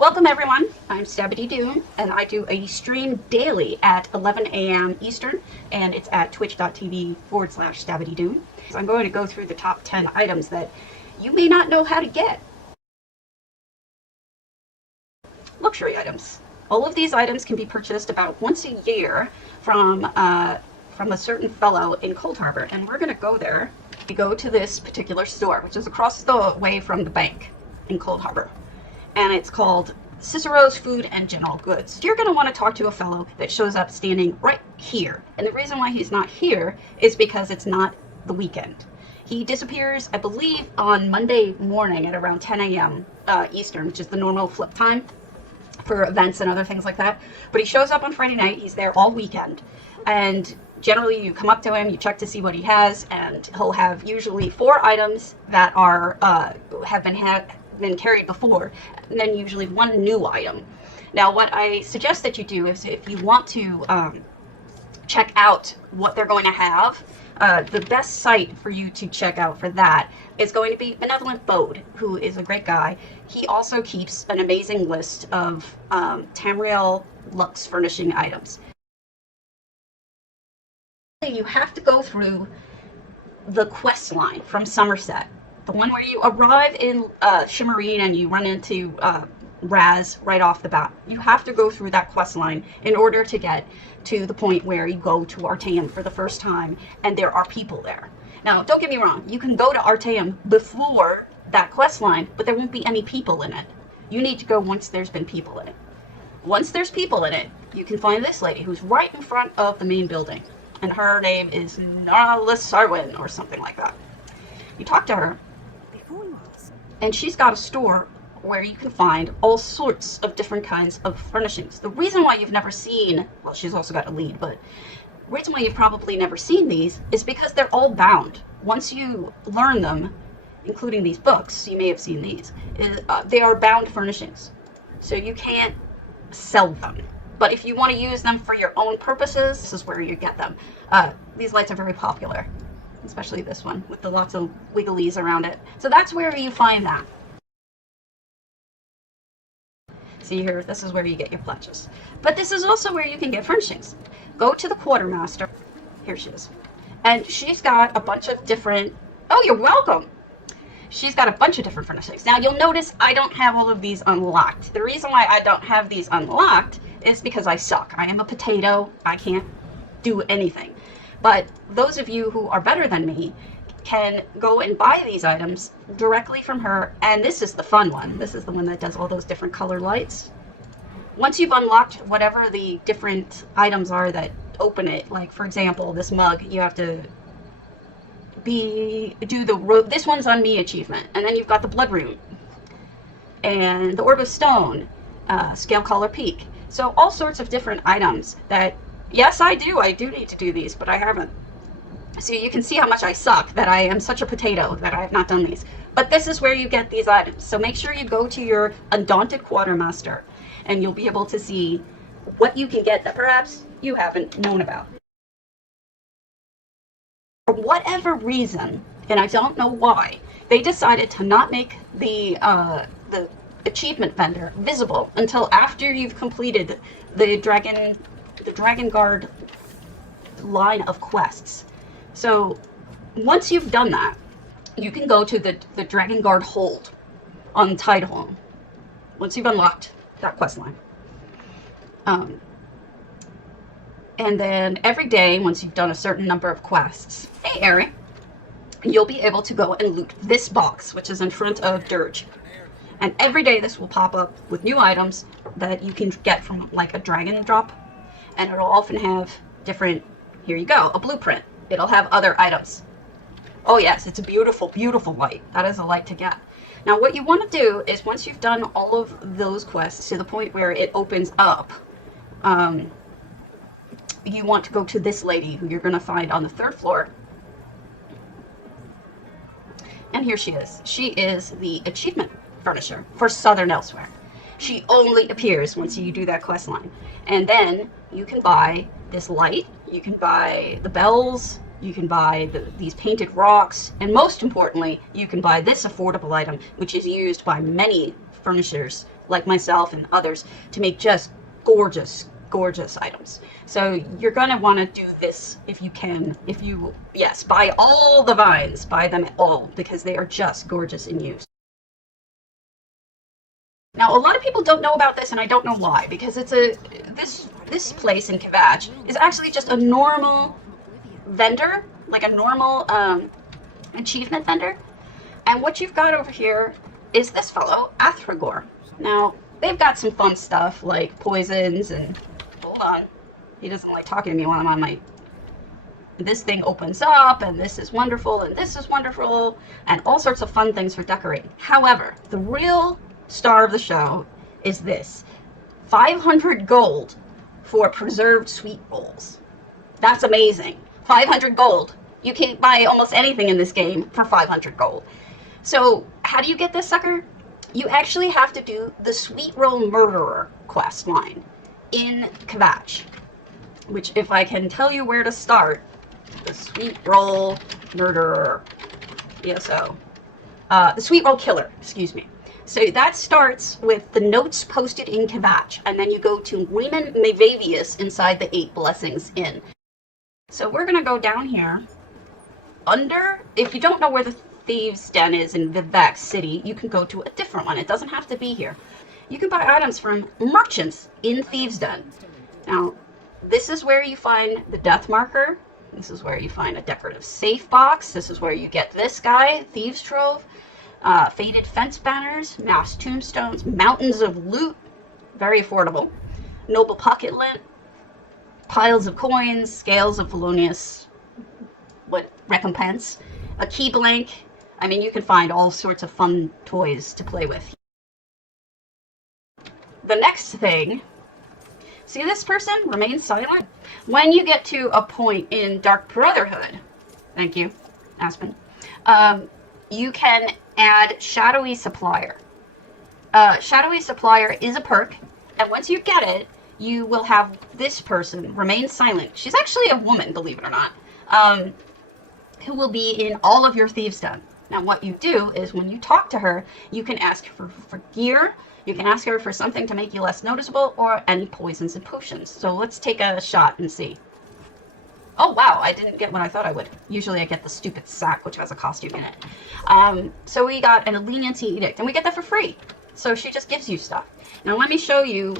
Welcome everyone, I'm Stabby Doom, and I do a stream daily at 11 a.m. Eastern, and it's at twitch.tv/Stabby Doom. So I'm going to go through the top 10 items that you may not know how to get. Luxury items. All of these items can be purchased about once a year from a certain fellow in Cold Harbor, and we're going to go there. We go to this particular store, which is across the way from the bank in Cold Harbor. And it's called Cicero's Food and General Goods. You're going to want to talk to a fellow that shows up standing right here. And the reason why he's not here is because it's not the weekend. He disappears, I believe, on Monday morning at around 10 a.m. Eastern, which is the normal flip time for events and other things like that. But he shows up on Friday night. He's there all weekend. And generally you come up to him, you check to see what he has, and he'll have usually 4 items that are have been carried before, and then usually 1 new item. Now what I suggest that you do is, if you want to check out what they're going to have, the best site for you to check out for that is going to be Benevolent Bode, who is a great guy. He also keeps an amazing list of Tamriel Luxe furnishing items. You have to go through the quest line from Somerset. The one where you arrive in Shimmerine and you run into Raz right off the bat. You have to go through that quest line in order to get to the point where you go to Artaeum for the first time and there are people there. Now, don't get me wrong, you can go to Artaeum before that quest line, but there won't be any people in it. You need to go once there's been people in it. Once there's people in it, you can find this lady who's right in front of the main building, and her name is Narla Sarwin or something like that. You talk to her, and she's got a store where you can find all sorts of different kinds of furnishings. The reason why you've never seen, well, she's also got a lead, but the reason why you've probably never seen these is because they're all bound. Once you learn them, including these books, you may have seen these, they are bound furnishings. So you can't sell them. But if you want to use them for your own purposes, this is where you get them. These lights are very popular, especially this one with the lots of wigglies around it. So that's where you find that. See here, this is where you get your pledges. But this is also where you can get furnishings. Go to the quartermaster. Here she is. And she's got a bunch of different, oh, you're welcome. She's got a bunch of different furnishings. Now you'll notice I don't have all of these unlocked. The reason why I don't have these unlocked is because I suck. I am a potato. I can't do anything. But those of you who are better than me can go and buy these items directly from her. And this is the fun one. This is the one that does all those different color lights. Once you've unlocked whatever the different items are that open it, like for example, this mug, you have to do the this one's on me achievement. And then you've got the blood rune and the orb of stone, scale collar peak. So all sorts of different items that, yes, I do need to do these, but I haven't. So you can see how much I suck, that I am such a potato that I have not done these. But this is where you get these items. So make sure you go to your Undaunted Quartermaster and you'll be able to see what you can get that perhaps you haven't known about. For whatever reason, and I don't know why, they decided to not make the achievement vendor visible until after you've completed the Dragon Guard line of quests. So once you've done that, you can go to the Dragon Guard hold on Tideholm once you've unlocked that quest line. And then every day, once you've done a certain number of quests, hey Eri, you'll be able to go and loot this box, which is in front of Dirge. And every day this will pop up with new items that you can get from like a dragon drop. And it'll often have different, here you go, a blueprint. It'll have other items. Oh yes, it's a beautiful, beautiful light. That is a light to get. Now what you want to do is, once you've done all of those quests to the point where it opens up, you want to go to this lady who you're going to find on the 3rd floor. And here she is. She is the achievement furnisher for Southern Elsweyr. She only appears once you do that quest line. And then you can buy this light, you can buy the bells, you can buy these painted rocks, and most importantly, you can buy this affordable item, which is used by many furnishers like myself and others to make just gorgeous, gorgeous items. So you're going to want to do this if you can. If you, yes, buy all the vines, buy them all, because they are just gorgeous in use. Now, a lot of people don't know about this, and I don't know why, because it's this place in Kvatch is actually just a normal vendor, like a normal achievement vendor. And what you've got over here is this fellow, Athragor. Now, they've got some fun stuff like poisons and, hold on, he doesn't like talking to me while I'm on my, this thing opens up, and this is wonderful, and this is wonderful, and all sorts of fun things for decorating. However, the real star of the show is this, 500 gold for preserved sweet rolls. That's amazing. 500 gold. You can't buy almost anything in this game for 500 gold. So how do you get this sucker? You actually have to do the Sweet Roll Murderer quest line in Kvatch, which, if I can tell you where to start, the Sweet Roll Murderer, ESO, the Sweet Roll Killer, excuse me. So that starts with the notes posted in Kvatch, and then you go to Weeman Mevavius inside the 8 Blessings Inn. So we're going to go down here under, if you don't know where the Thieves Den is in Vivek City, you can go to a different one. It doesn't have to be here. You can buy items from merchants in Thieves Den. Now, this is where you find the death marker. This is where you find a decorative safe box. This is where you get this guy, Thieves Trove, faded fence banners, mass tombstones, mountains of loot, very affordable, noble pocket lint, piles of coins, scales of felonious recompense, a key blank. I mean, you can find all sorts of fun toys to play with. The next thing, see this person? Remain silent. When you get to a point in Dark Brotherhood, thank you, Aspen, you can add Shadowy Supplier. Shadowy Supplier is a perk, and once you get it, you will have this person remain silent. She's actually a woman, believe it or not, who will be in all of your Thieves Den. Now, what you do is when you talk to her, you can ask for gear, you can ask her for something to make you less noticeable, or any poisons and potions. So let's take a shot and see. Oh wow, I didn't get what I thought I would. Usually I get the stupid sack, which has a costume in it. So we got an leniency edict, and we get that for free. So she just gives you stuff. Now let me show you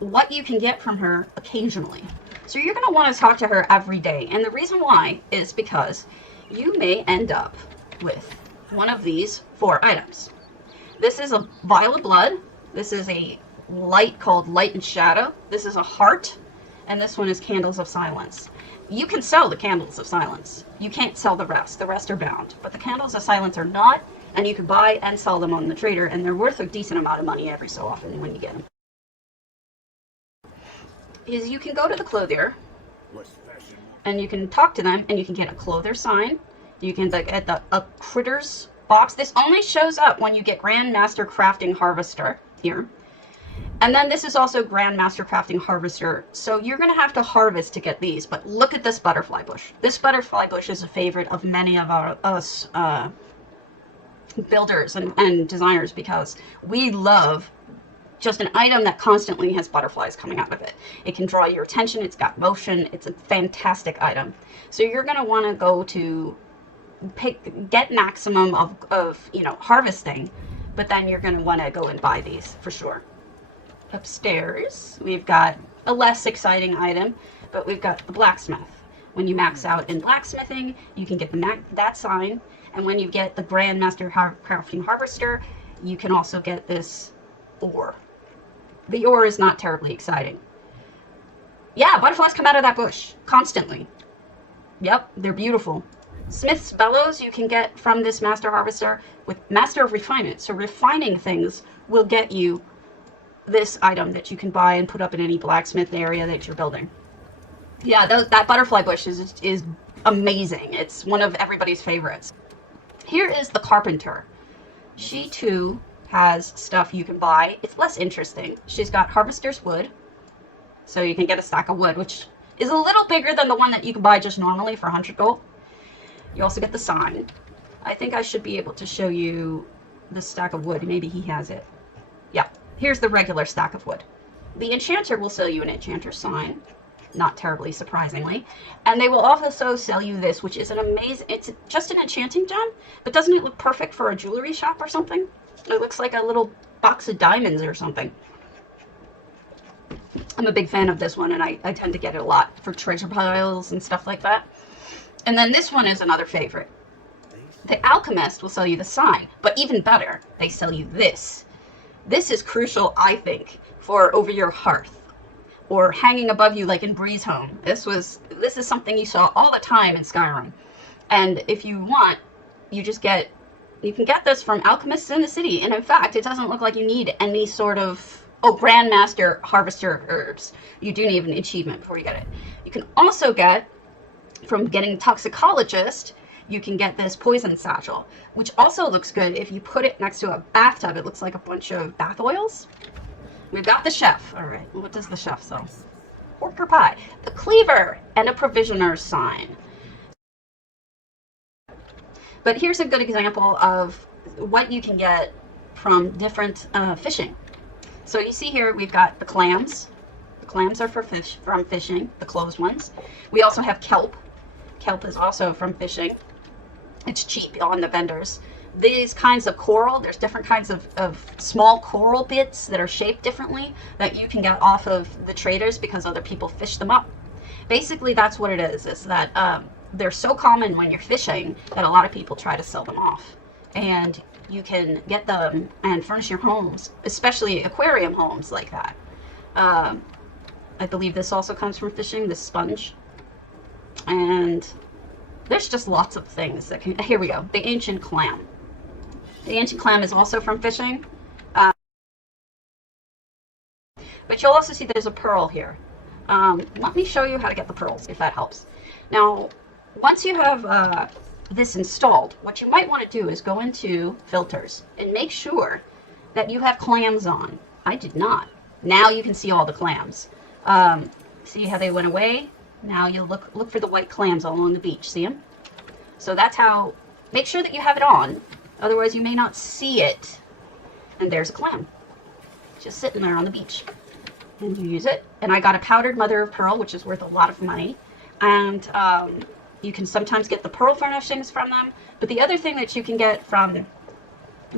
what you can get from her occasionally. So you're going to want to talk to her every day, and the reason why is because you may end up with one of these 4 items. This is a vial of blood. This is a light called Light and Shadow. This is a heart, and this one is Candles of Silence. You can sell the Candles of Silence. You can't sell the rest. The rest are bound, but the Candles of Silence are not, and you can buy and sell them on the trader, and they're worth a decent amount of money every so often when you get them. Is you can go to the clothier and you can talk to them, and you can get a clothier sign. You can get a critters box. This only shows up when you get Grandmaster Crafting Harvester here. And then this is also Grandmaster Crafting Harvester. So you're going to have to harvest to get these. But look at this butterfly bush. This butterfly bush is a favorite of many of us builders and designers, because we love just an item that constantly has butterflies coming out of it. It can draw your attention. It's got motion. It's a fantastic item. So you're going to want to go to get maximum of harvesting, but then you're going to want to go and buy these for sure. Upstairs, we've got a less exciting item, but we've got the blacksmith. When you max out in blacksmithing, you can get that sign, and when you get the Grandmaster Crafting Harvester, you can also get this ore. The ore is not terribly exciting. Yeah, butterflies come out of that bush constantly. Yep, they're beautiful. Smith's Bellows you can get from this Master Harvester with Master of Refinement. So refining things will get you this item that you can buy and put up in any blacksmith area that you're building. Yeah, that butterfly bush is amazing. It's one of everybody's favorites. Here is the Carpenter. She too has stuff you can buy. It's less interesting. She's got Harvester's Wood, so you can get a stack of wood, which is a little bigger than the one that you can buy just normally for 100 gold. You also get the sign. I think I should be able to show you the stack of wood. Maybe he has it. Yeah, here's the regular stack of wood. The enchanter will sell you an enchanter sign, not terribly surprisingly, and they will also sell you this, which is an amazing, it's just an enchanting gem, but doesn't it look perfect for a jewelry shop or something? It looks like a little box of diamonds or something. I'm a big fan of this one, and I tend to get it a lot for treasure piles and stuff like that. And then this one is another favorite. The alchemist will sell you the sign, but even better, they sell you this. This is crucial, I think, for over your hearth or hanging above you like in Bree's home. This is something you saw all the time in Skyrim. And if you want, you can get this from alchemists in the city. And in fact, it doesn't look like you need any sort of, oh, Grandmaster Harvester Herbs. You do need an achievement before you get it. You can also get, from getting Toxicologist, you can get this poison satchel, which also looks good if you put it next to a bathtub. It looks like a bunch of bath oils. We've got the chef. All right, what does the chef sell? Pork or pie, the cleaver, and a provisioner's sign. But here's a good example of what you can get from different fishing. So you see here we've got the clams. The clams are from fishing, the closed ones. We also have kelp. Kelp is also from fishing. It's cheap on the vendors. These kinds of coral, there's different kinds of small coral bits that are shaped differently that you can get off of the traders because other people fish them up. Basically, that's what it is that they're so common when you're fishing that a lot of people try to sell them off. And you can get them and furnish your homes, especially aquarium homes like that. I believe this also comes from fishing, this sponge. And there's just lots of things that can, here we go, the ancient clam. The ancient clam is also from fishing. But you'll also see there's a pearl here. Let me show you how to get the pearls, if that helps. Now, once you have this installed, what you might want to do is go into filters and make sure that you have clams on. I did not. Now you can see all the clams. See how they went away? Now you'll look for the white clams all along the beach. See them? So that's how, make sure that you have it on. Otherwise you may not see it. And there's a clam. Just sitting there on the beach. And you use it. And I got a powdered mother of pearl, which is worth a lot of money. And you can sometimes get the pearl furnishings from them. But the other thing that you can get from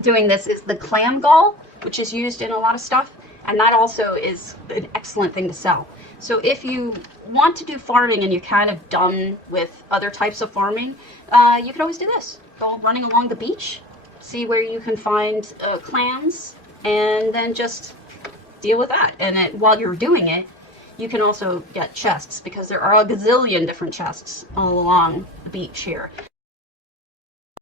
doing this is the clam gall, which is used in a lot of stuff. And that also is an excellent thing to sell. So if you want to do farming and you're kind of done with other types of farming, you can always do this. Go running along the beach, see where you can find clams, and then just deal with that. And while you're doing it, you can also get chests, because there are a gazillion different chests all along the beach here.